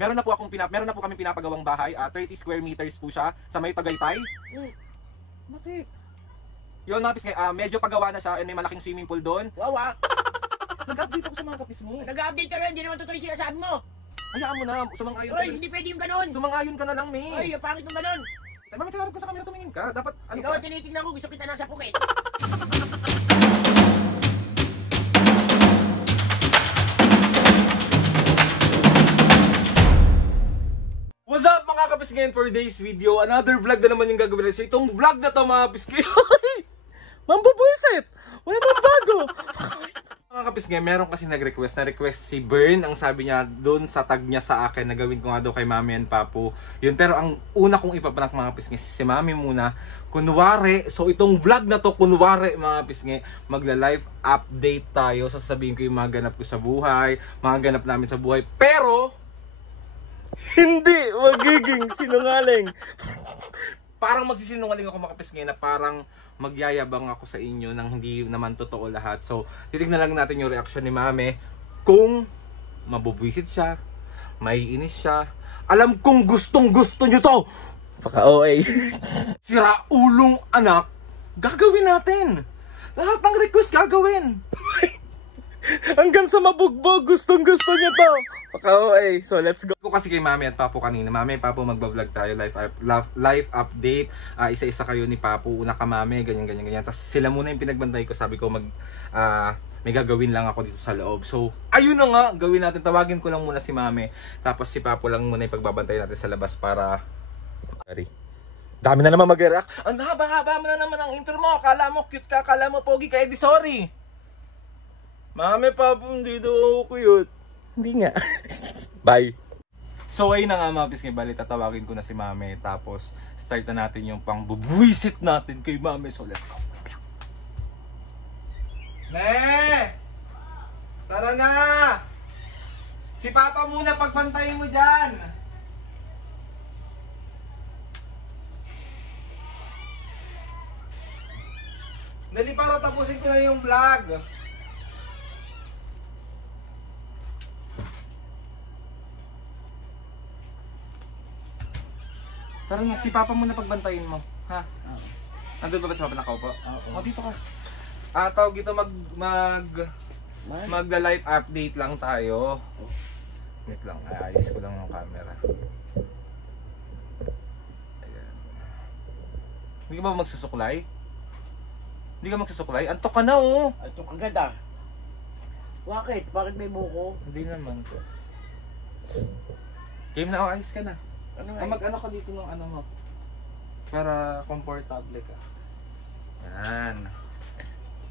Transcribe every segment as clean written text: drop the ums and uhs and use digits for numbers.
Meron na po kami pinapagawang bahay, 30 square meters po siya sa may Tagaytay. Bakit? Yun mga kapisngi, medyo pagawa na siya and may malaking swimming pool doon. Wawa. Nag-update ako sa mga kapisngi. Nag-update ka rin, hindi naman totoo yung sinasabi mo. Hayaan mo na, sumang-ayon Oy, hindi pwede yung ganon. Sumang-ayon ka na lang, me. Oy, yung pangit yung ganon. Mamit harap ko sa camera, tumingin ka. Dapat, ano Ikaw ka? ang tinitingnan ko, gusto kita nasa pukit. What's up mga kapisngi, for today's video, another vlog na naman yung gagawin natin. So itong vlog na to mga kapisngi, mambubuisit! Wala bang bago? Mga kapisngi, meron kasi na-request si Bern. Ang sabi niya doon sa tag niya sa akin na gawin ko nga daw kay Mami and Papu. Yun, pero ang una kong ipapanak mga kapisngi, si Mami muna. Kunwari, so itong vlog na to, kunwari mga kapisngi, magla-live update tayo. Sasabihin ko yung mga ganap ko sa buhay, mga ganap namin sa buhay. Pero hindi magiging sinungaling. Parang magsisinungaling ako mga kapisngi na parang magyayabang ako sa inyo nang hindi naman totoo lahat. So, titignan lang natin yung reaction ni Mami. Kung mabubwisit siya, maiinis siya. Alam kong gustong gusto nyo to. Paka-OA. Sira ulong anak, gagawin natin. Lahat ng request gagawin. Hanggang sa mabugbog, gustong gusto nyo to. Okay, so let's go. Kasi kay Mami at Papu kanina. Mami, Papu, magbablog tayo, live update. Isa-isa kayo ni Papu. Una ka Mami, ganyan. Tapos sila muna yung pinagbantay ko. Sabi ko may gagawin lang ako dito sa loob. So, ayun na nga, gawin natin. Tawagin ko lang muna si Mami. Tapos si Papu lang muna yung pagbabantay natin sa labas para... Dami na naman mag-react. Ang haba-haba mo na naman ang intro mo. Akala mo cute ka, akala mo pogi ka. Eh di sorry. Mami, Papu, hindi daw ako cute. Hindi nga. Bye. So ayun na nga mga pisngi, bali tatawagin ko na si Mami. Tapos start na natin yung pang bubwisit natin kay Mami. So let's go. Ne! Tara na! Si Papa muna pagbantayin mo dyan. Dali para tapusin ko na yung vlog. Tara na, si Papa muna pagbantayin mo. Ha? Oo. Nandun ba sa Papa nakaupo? Oo. Dito ka. Tawag dito magla-live update lang tayo. Wait lang, ayos ko lang yung camera. Ayan. Hindi ka ba magsusuklay? Hindi ka magsusuklay? Antok ka na oh! Antok agad ah. Bakit? Bakit may buko? Hindi naman to. Game na, ayos ka na. Mag-ano ka dito ng ano mo para komportable ka. Yan.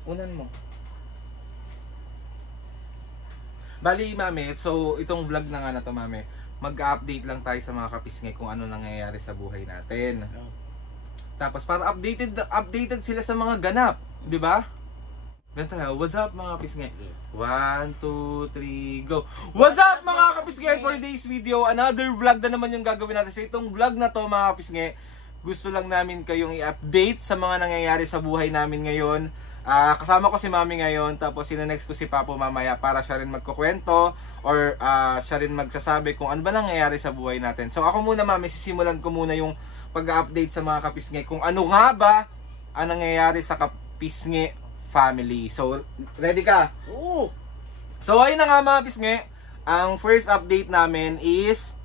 Unan mo. Bali Mami, so itong vlog na nga na to Mami, mag-update lang tayo sa mga kapisngi kung ano nangyayari sa buhay natin. Tapos para updated sila sa mga ganap, di ba? Ganito tayo. What's up mga kapisngi? 1, 2, 3, go! What's up mga kapisngi? For today's video, another vlog na naman yung gagawin natin. So itong vlog na to mga kapisngi, gusto lang namin kayong i-update sa mga nangyayari sa buhay namin ngayon. Kasama ko si Mami ngayon, tapos sinenext ko si Papo mamaya para siya rin magkukwento or siya rin magsasabi kung ano ba nangyayari sa buhay natin. So ako muna Mami, sisimulan ko muna yung pag-update sa mga kapisngi kung ano nga ba ang nangyayari sa kapisngi family. So, ready ka? Oo. So, ayun na nga mga pisngi. Ang first update namin is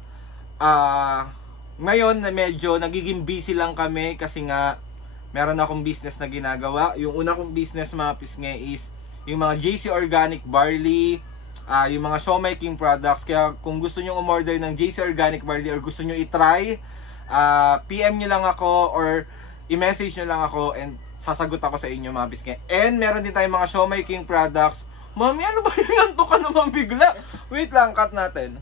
ngayon na medyo nagiging busy lang kami kasi nga meron akong business na ginagawa. Yung una kong business mga pisngi is yung mga JC Organic Barley, yung mga Siomai King products. Kaya kung gusto nyo umorder ng JC Organic Barley or gusto nyo itry, PM nyo lang ako or i-message nyo lang ako and sasagot ako sa inyo mga pisngi. And meron din tayong mga Siomai King products. Mami, ano ba yun? Anto ka naman bigla. Wait lang, cut natin.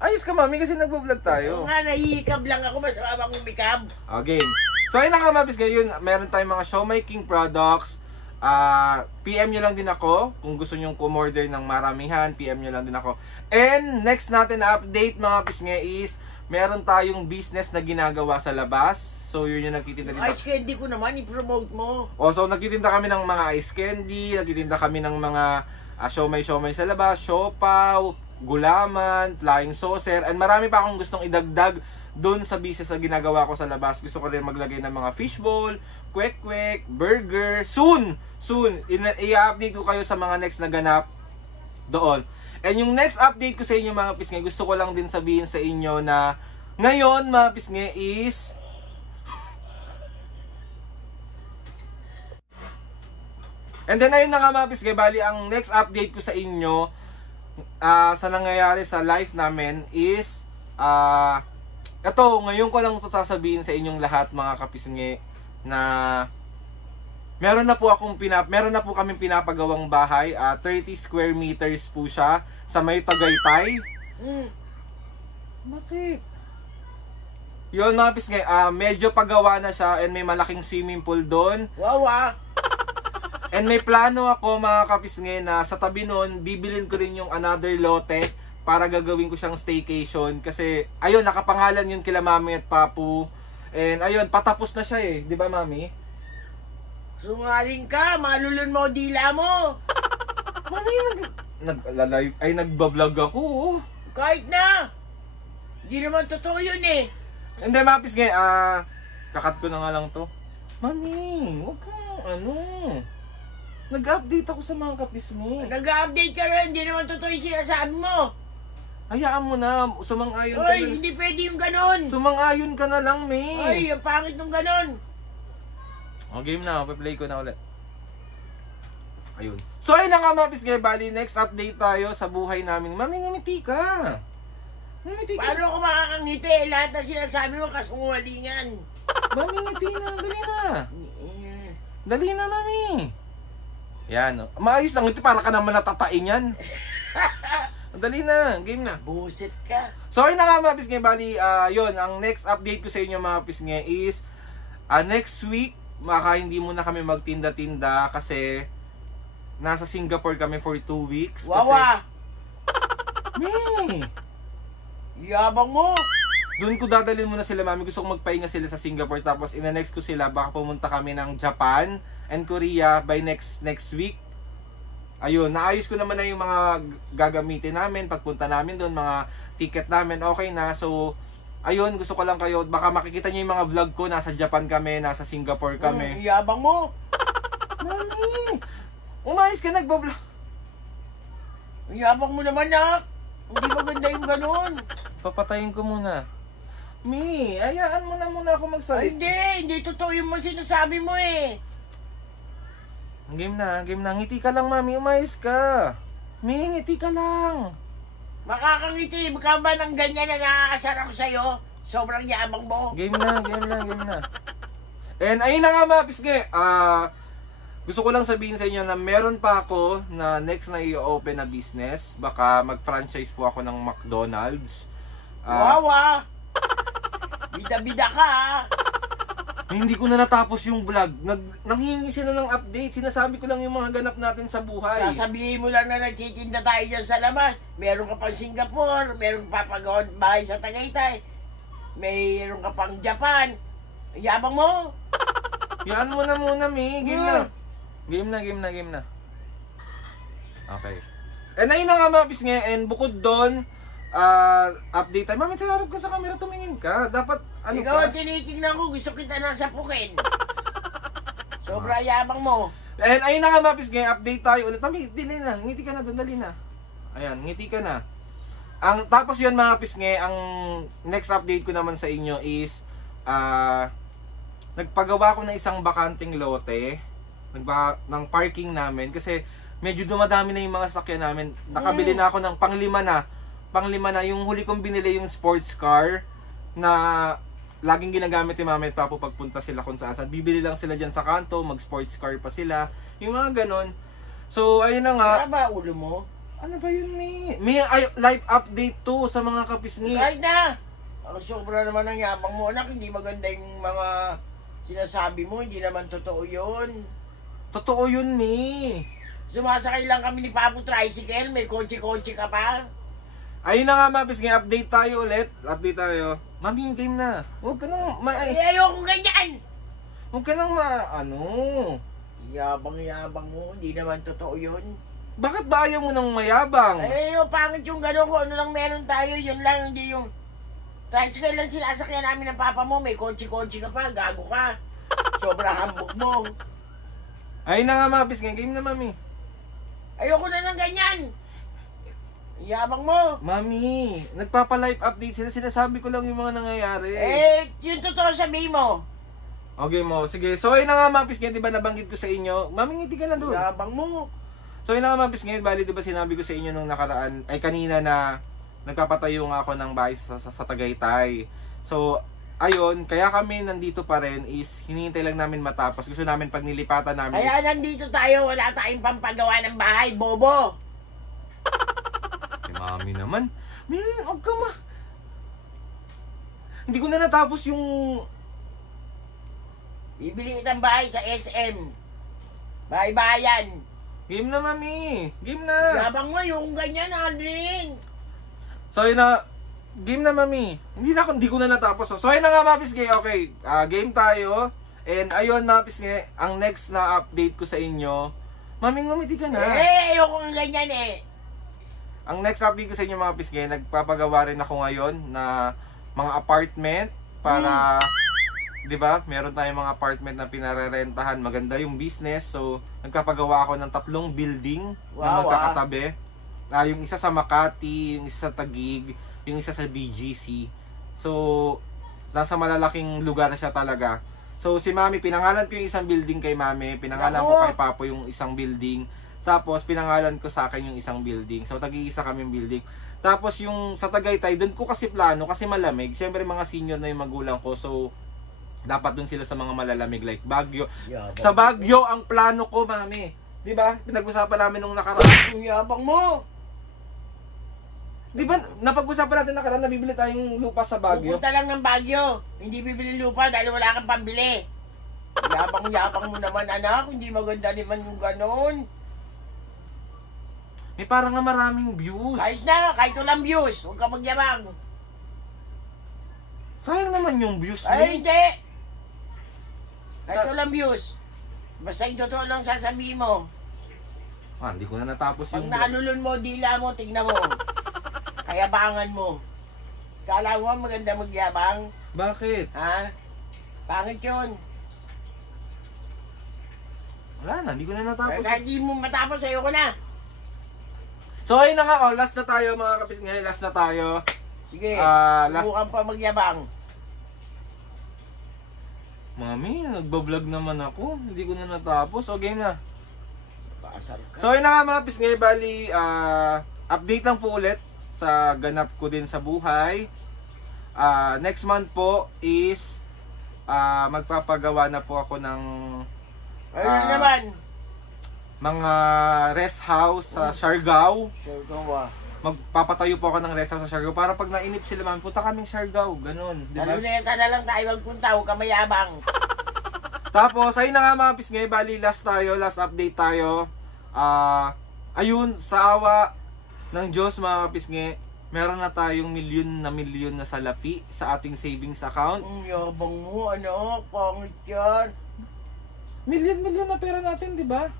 Ayos ka Mami kasi nagbo-vlog tayo. Oo nga, nahihikab lang ako. Masama akong umikab. Okay. So ayun na nga mga pisngi. Yun, meron tayong mga Siomai King products. PM nyo lang din ako. Kung gusto nyo kumorder ng maramihan, PM nyo lang din ako. And next natin na update mga pisngi is meron tayong business na ginagawa sa labas. So yun yung nagtitinda dito. Ice candy ko naman, i-promote mo. So nagtitinda kami ng mga ice candy, nagtitinda kami ng mga siomai sa labas, siopaw, gulaman, flying saucer, and marami pa akong gustong idagdag doon sa business na ginagawa ko sa labas. Gusto ko rin maglagay ng mga fishball, kwek-kwek, burger, soon, i-update ko kayo sa mga next na ganap doon. And yung next update ko sa inyo mga pisngi, gusto ko lang din sabihin sa inyo na ngayon mga pisngi is and then ayun na nga mga pisngi, bali ang next update ko sa inyo sa nangyayari sa life namin is ito, ngayon ko lang ito sasabihin sa inyong lahat mga kapisngi na meron na po kaming pinapagawang bahay, 30 square meters po siya sa may Tagaytay. Bakit? Yun mga pisngi, medyo pagawa na siya and may malaking swimming pool doon. Wow. And may plano ako mga kapisngi na sa tabi nun, bibilin ko rin yung another lote para gagawin ko siyang staycation. Kasi ayun, nakapangalan yun kila Mami at Papu. And ayun, patapos na siya eh. Di ba Mami? Sungaling ka, malulun mo dila mo. Mami, nagbablog ako. Kahit na. Hindi naman totoo yun eh. Hindi mga pisngi, kakat ko na nga lang to. Mami, huwag kang nag-update ako sa mga kapisngi. Nag-update ka rin, hindi naman totoo yung sinasabi mo. Hayaan mo na, sumang-ayon ka Oy, na. hindi pwede yung ganon. Sumang-ayon ka na lang, May. Oy, ang pangit ng ganon. O, game na, play ko na ulit. Ayun. So, ayun na nga mga pisngi, bali, next update tayo sa buhay namin. Mami, ngumiti ka. Ngumiti ka. Paano ako makakangiti? Lahat na sinasabi mo kasungalingan. Mami, ngiti na, dali na. Dali na, Mami. Yan, maayos lang ito, para ka naman natatain yan. Dali na, game na. Buset ka. So ayun na nga mga pisngi, bali, yun, ang next update ko sa inyo mga pisngi is, next week, hindi muna kami magtinda-tinda kasi nasa Singapore kami for 2 weeks. Wawa! May! Yabang mo! Doon ko dadalhin muna sila, Mami. Gusto ko magpahinga sila sa Singapore. Tapos ina-next ko sila. Baka pumunta kami ng Japan and Korea by next week. Ayun, naayos ko naman na yung mga gagamitin namin. Pagpunta namin doon, mga ticket namin, okay na. So, ayun, gusto ko lang kayo. Baka makikita nyo yung mga vlog ko. Nasa Japan kami, nasa Singapore kami. Yabang mo! Mami! Umayos ka, nagbablog. Yabang mo naman na! Hindi maganda yung ganon. Papatayin ko muna. Mi, ayaan mo na muna ako Ay, magsalita. hindi totoo yung sinasabi mo eh. Game na. Ngiti ka lang, Mami. Umayos ka. Mi, ngiti ka lang. Makakangiti ka ba ng ganyan na nakakasar ako sa'yo? Sobrang yabang mo. Game na. And ayun na nga mga pisngi. Gusto ko lang sabihin sa inyo na meron pa ako na next na i-open na business. Baka mag-franchise po ako ng McDonald's. Wawa! Bida-bida ka ha! Hindi ko na natapos yung vlog. Nanghingi sila ng update. Sinasabi ko lang yung mga ganap natin sa buhay. Sasabihin mo lang na nagtitinda tayo dyan sa labas. Meron ka pang Singapore, meron ka papagawad bahay sa Tagaytay, meron ka pang Japan. Yabang mo! Yan mo na muna, Mi. Game na. Okay. And ayun na nga mga pisngi. And bukod doon, update tayo. Mami, sa harap ka sa camera, tumingin ka. Dapat, Ikaw ang tinitingnan ko, gusto kita nasa pukin. Sobra yabang mo. And ayun na nga mga pisngi, update tayo ulit. Mami, dali na. Ngiti ka na doon, dali na. Ayan, ngiti ka na. Tapos yun mga pisngi, ang next update ko naman sa inyo is, nagpagawa ko ng isang bakanting lote ng parking namin kasi medyo dumadami na yung mga sakyan namin. Nakabili na ako ng panglima na. Yung huli kong binili yung sports car na laging ginagamit ni Mami at Papu pagpunta sila kung saan. Bibili lang sila dyan sa kanto, mag sports car pa sila, yung mga ganon. So ayun na nga. Ano ba ulo mo? Ano ba yun, may live update to sa mga kapisngi. Kahit na! Ang sobra naman ng yabang mo, anak. Hindi maganda yung mga sinasabi mo. Hindi naman totoo yun. Totoo yun, Mi. Sumasakay lang kami ni Papu Tricycle. May kotse-kotse ka pa. Ayun na nga, Mapis. Ngayon, update tayo ulit. Update tayo. Mami, game na. Huwag ka nang Ayoko ganyan! Huwag ka nang Yabang-yabang mo. Hindi naman totoo yun. Bakit ba ayaw mo ng mayabang? Eh, yung pangit yung gano'n kung ano lang meron tayo, yun lang, hindi yung... Tricycle lang sinasakyan namin ng papa mo, may kotse-kotse ka pa, gago ka. Sobrang hambog mo. Ayun na nga mga pisngi, game na mami. Ayoko na ng ganyan. Yabang mo. Mami, nagpapa-live update sila, sinasabi ko lang yung mga nangyayari. Eh, yung totoo sabihin mo. Okay mo, sige. So ayun na nga mga pisngi, di ba nabanggit ko sa inyo? Mami, ngiti ka na doon. Yabang mo. So yun na nga mga pisngi, bali di ba sinabi ko sa inyo nung nakaraan, ay kanina na nagpapatayo nga ako ng bahay sa Tagaytay. So, ayun, kaya kami nandito pa rin is hinihintay lang namin matapos. Gusto namin pag nilipatan namin. Kaya nandito tayo, wala tayong pampagawa ng bahay, bobo. Mami naman. Huwag ka Hindi ko na natapos yung... Bibili kitang bahay sa SM. Bahay-bayan. Game na, mami. Game na. Yabang mo yung ganyan, Aldrin. So, yun na. Game na, mami. Hindi ko na natapos. So, yun na nga, Mapis Gay. Okay. Game tayo. And, ayun, Mapis Gay. Ang next na update ko sa inyo. Mami, ngumiti ka na. Eh, ayoko ng ganyan eh. Ang next update ko sa inyo mga pisngi, nagpapagawa rin ako ngayon na mga apartment para, di ba, meron tayong mga apartment na pinarerentahan, maganda yung business. So, nagpapagawa ako ng 3 building na magkakatabi. Yung isa sa Makati, yung isa sa Taguig, yung isa sa BGC. So, nasa malalaking lugar siya talaga. So, si Mami, pinangalan ko yung isang building kay Mami, pinangalan ko kay Papo yung isang building. Tapos, pinangalan ko sa akin yung isang building. So, tag-iisa kaming building. Tapos, yung sa Tagaytay, doon ko kasi plano, kasi malamig. Siyempre, mga senior na yung magulang ko. So, dapat doon sila sa mga malalamig like Baguio. Sa Baguio, ang plano ko, Mami. Diba? Pinag-usapan namin nung nakaraan. Yung yabang mo. Diba, napag-usapan natin nakaraan na bibili tayong lupa sa Baguio? Pupunta lang ng Baguio. Hindi bibili lupa dahil wala kang pambili. Yabang-yabang mo naman, anak. Hindi maganda naman yung ganon. May parang nga maraming views. Kahit walang views, huwag ka magyabang. Sayang naman yung views mo. Ay, hindi. Kahit walang views. Basta yung totoo lang sasabihin mo. Hindi ko na natapos Pag yung... naalulun mo, dila mo, tignan mo. Kayabangan mo. Kala mo maganda magyabang? Bakit? Ha? Pangit yun. Wala na, hindi ko na natapos. Kahit di mo matapos, ayoko na. So ayun na nga, last na tayo mga kapis ngayon, last na tayo. Sige, last... subukan pa magyabang. Mami, nagbablog naman ako. Hindi ko na natapos. O, game na. Paasar ka. So, ayun na nga mga kapis ngayon, bali, update lang po ulit sa ganap ko din sa buhay. Next month po is magpapagawa na po ako ng Ano naman? mga rest house sa Siargao. Siargao. Magpapatayo po ako ng rest house sa Siargao para pag nainip sila, mami, punta kaming Siargao, ganun, di ba? Taluneta na lang tayo magpunta, huwag ka mayabang. Tapos, ayun na nga mga pisngay, bali last update tayo. Ayun, sa awa ng Diyos mga pisngay, meron na tayong milyon na salapi sa ating savings account. Yabang mo, anak, pangit yan. Milyon na pera natin, di ba?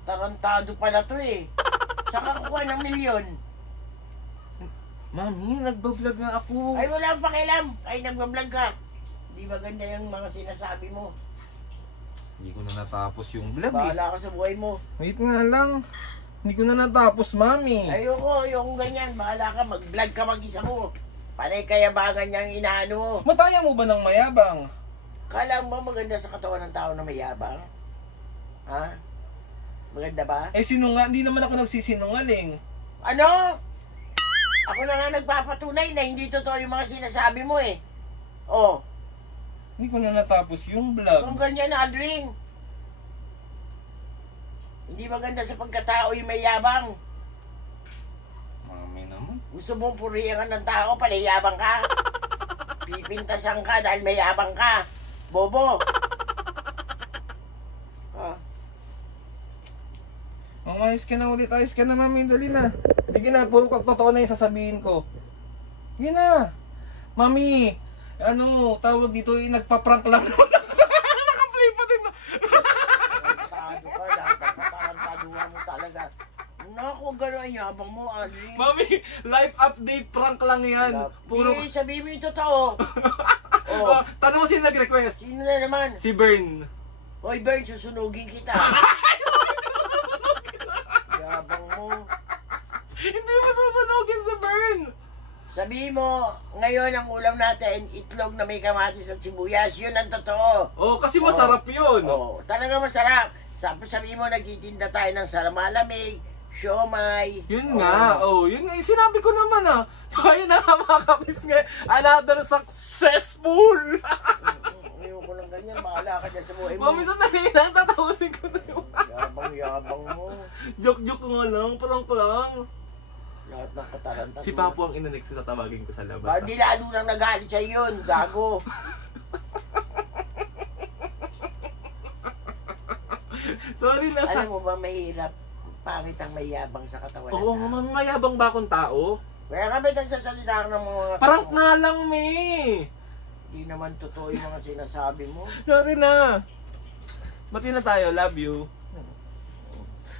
Tarantado pala to eh. Saka kukuha ng milyon. Mami, nagbablog nga ako. Ay, wala akong pakialam. Ay, nagbablog ka. Hindi maganda yung mga sinasabi mo. Hindi ko na natapos yung vlog eh. Bahala ka sa buhay mo. Wait nga lang. Hindi ko na natapos, mami. Ayoko ganyan. Bahala ka, mag-vlog ka mag-isa mo. Panay kayabangan niyang inaano mo. Mataya mo ba ng mayabang? Kala mo ba maganda sa katawan ng tao na mayabang? Ha? Maganda ba? Eh, hindi naman ako nagsisinungaling. Ano? Ako na nga nagpapatunay na hindi totoo yung mga sinasabi mo eh. Oh, Hindi ko na natapos yung vlog. kung ganyan, Aldrin. Hindi maganda sa pagkatao yung mayabang. Mami naman. Gusto mong purihan ng tao, panayabang ka. Pipintasan ka dahil mayabang ka. Bobo. Ayos ka na ulit. Ayos ka na, mami. Dali na. Sige na. Puro totoo na yung sasabihin ko. Sige na. Mami, tawag dito, nagpa-prank lang. Naka-play pa din. Tarantado ka, lahat ng katarantado mo talaga. Naku, gano'n yabang mo, Adri. Mami, life update prank lang yan. Puro... Di, sabihin mo yung totoo. Oh. Tanong mo sino nag-request? Sino na naman? Si Bern. Hoy, Bern, susunugin kita. Yabang mo. Hindi mo susunugin si Bern. Sabihin mo, ngayon ang ulam natin, itlog na may kamatis at sibuyas. Yun ang totoo. Oh, kasi masarap yun. Oh, talaga masarap. Sabihin mo, nagtitinda tayo ng salamalamig, siomay. Yun nga, yun nga, sinabi ko naman So ayun na nga mga kapis nga, another successful! Ayoko lang ganyan, bahala ka dyan sa buhay mo. Mami, sandali lang, tatawasin ko na yun. Yabang mo. Joke-joke nga lang, prank lang. Lahat ng kataranta. Si Papo ang ina-next ko, tatawagin ko sa labas. Hindi lalo nang nagalit sa yun, gago. Sorry na. Alam mo ba, mahirap. Pangit ang mayabang sa katawan. Oo, mayabang ba akong tao? Kaya kami nagsasalita ng mga... Prank nga lang, me. Hindi naman totoo yung mga sinasabi mo. Sorry na. Mati na tayo, love you.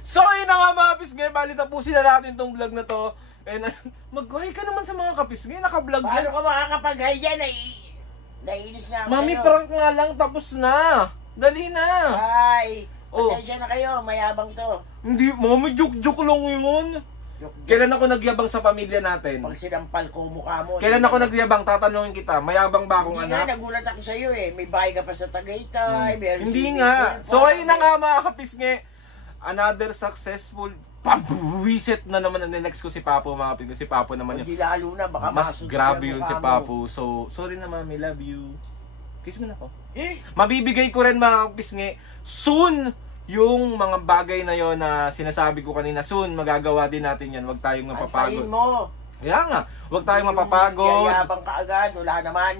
So, yun na nga mga kapisngay, bali tapusin na natin tong vlog na to. And mag-hi ka naman sa mga kapisngay, naka-vlog Paano yan. ka makakapag-hi dyan? Naiinis nga ako Mami, sa'yo. prank nga lang, tapos na. Dali na. Hi! Oh. Pasensya na kayo, mayabang to. Hindi, mami, joke-joke lang yun. Joke. Kailan ako nagyabang sa pamilya natin? Pag sinampal ko mukha mo. Kailan ako nagyabang? Tatanungin kita, mayabang ba akong Hindi nga, anak? nagulat ako sa'yo eh. May bahay ka pa sa Tagaytay. meron Hindi swimming nga. pool, So, parang ayun na nga mga kapisngi. Another successful pambuwisit na naman ang next ko si Papo mga kapisngi. Si Papo naman Hindi yun. lalo na, baka Mas masundot grabe yung yun si mukha mo. Papo. So, sorry na mami, love you. Kiss mo na ako. Eh, Mabibigay ko rin mga kapisngi soon yung mga bagay na yon na sinasabi ko kanina. Soon, magagawa din natin yan. Huwag tayong antayin mapapagod. mo. Kaya nga, huwag tayong mapapagod. Yayabang ka agad, wala naman.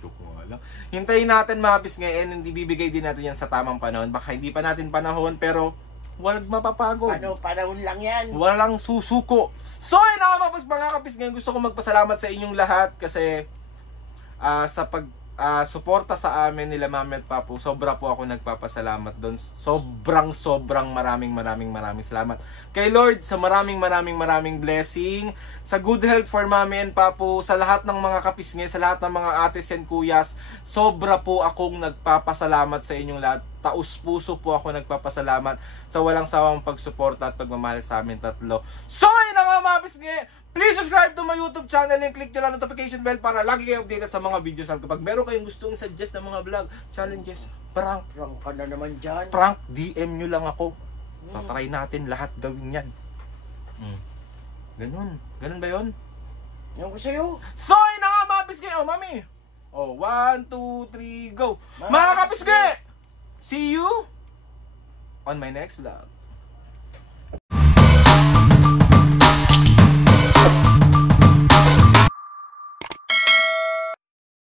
Chuk nga lang. Hintayin natin mga kapisngi and hindi bibigay din natin yan sa tamang panahon. Baka hindi pa natin panahon pero huwag mapapagod. Panahon lang yan. Walang susuko. So, yun na nga mga kapisngi. Gusto ko magpasalamat sa inyong lahat kasi sa pag suporta sa amin nila Mami at Papo, sobra po ako nagpapasalamat doon. Sobrang maraming salamat kay Lord sa maraming blessing, sa good health for Mami and Papo, sa lahat ng mga kapisngi, sa lahat ng mga ates and kuyas. Sobra po akong nagpapasalamat sa inyong lahat. Taus puso po ako nagpapasalamat sa walang sawang pagsuporta at pagmamahal sa amin tatlo. So, yun na nga mga kapisngi. Please subscribe to my YouTube channel and click nyo lang notification bell para lagi kayo updated sa mga videos. Kapag meron kayong gustong suggest ng mga vlog, challenges, prank, Prank ka na naman dyan. prank, DM nyo lang ako. Tatry natin lahat gawin yan. Ganun ba yun? Yung ko sa'yo. So, yun na nga mga kapisngi. Oh, mami. Oh, 1, 2, 3, go. Mga kapisngi! See you on my next vlog.